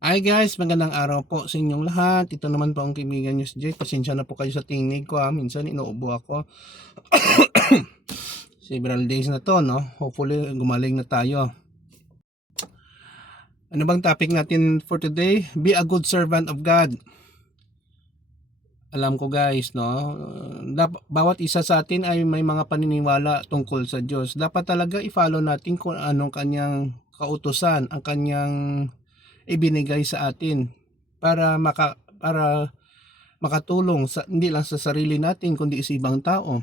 Hi guys, magandang araw po sa inyong lahat. Ito naman po ang kaibigan nyo si Jake. Pasensya na po kayo sa tinig ko minsan inuubo ako. Several days na to, no? Hopefully gumaling na tayo. Ano bang topic natin for today? Be a good servant of God. Alam ko guys, no? Bawat isa sa atin ay may mga paniniwala tungkol sa Diyos. Dapat talaga i-follow natin kung anong kanyang kautusan, ang kanyang ibinigay sa atin para makatulong sa, hindi lang sa sarili natin kundi sa ibang tao.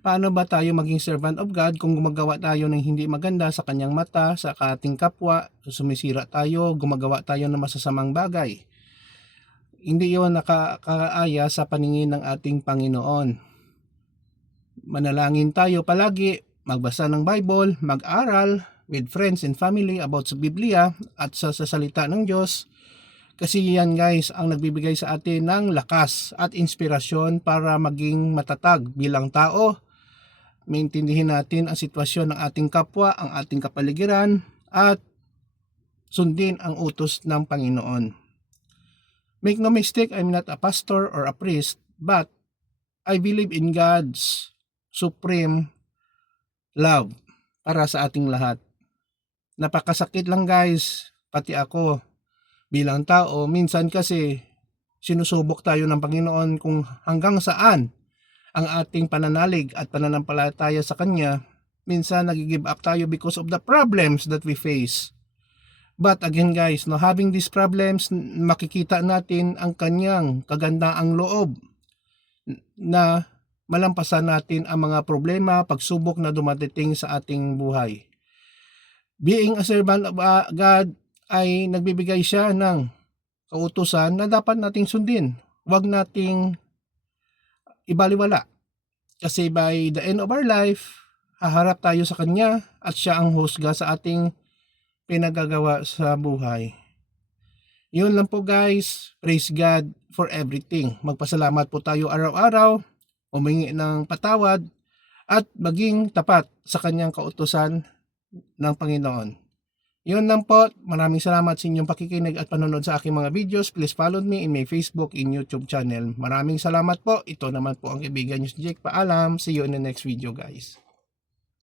Paano ba tayo maging servant of God kung gumagawa tayo ng hindi maganda sa kanyang mata, sa ating kapwa, sumisira tayo, gumagawa tayo ng masasamang bagay? Hindi yon nakakaaya sa paningin ng ating Panginoon. Manalangin tayo palagi, magbasa ng Bible, mag-aral with friends and family about sa Biblia at sa salita ng Diyos. Kasi yan guys ang nagbibigay sa atin ng lakas at inspirasyon para maging matatag bilang tao. Maintindihin natin ang sitwasyon ng ating kapwa, ang ating kapaligiran at sundin ang utos ng Panginoon. Make no mistake, I'm not a pastor or a priest, but I believe in God's supreme love para sa ating lahat. Napakasakit lang guys, pati ako bilang tao, minsan kasi sinusubok tayo ng Panginoon kung hanggang saan ang ating pananalig at pananampalataya sa Kanya. Minsan nag-give up tayo because of the problems that we face. But again guys, no, having these problems, makikita natin ang Kanyang kagandaang loob na malampasan natin ang mga problema, pagsubok na dumadating sa ating buhay. Being a servant of God ay nagbibigay siya ng kautusan na dapat nating sundin. Huwag nating ibaliwala. Kasi by the end of our life, haharap tayo sa Kanya at siya ang husga sa ating pinagagawa sa buhay. Yun lang po guys. Praise God for everything. Magpasalamat po tayo araw-araw, humingi ng patawad, at maging tapat sa Kanyang kautusan ng Panginoon. Yun lang po. Maraming salamat sa inyong pakikinig at panonood sa aking mga videos. Please follow me in my Facebook and YouTube channel. Maraming salamat po. Ito naman po ang kaibigan nyo si Jake. Paalam. See you in the next video guys.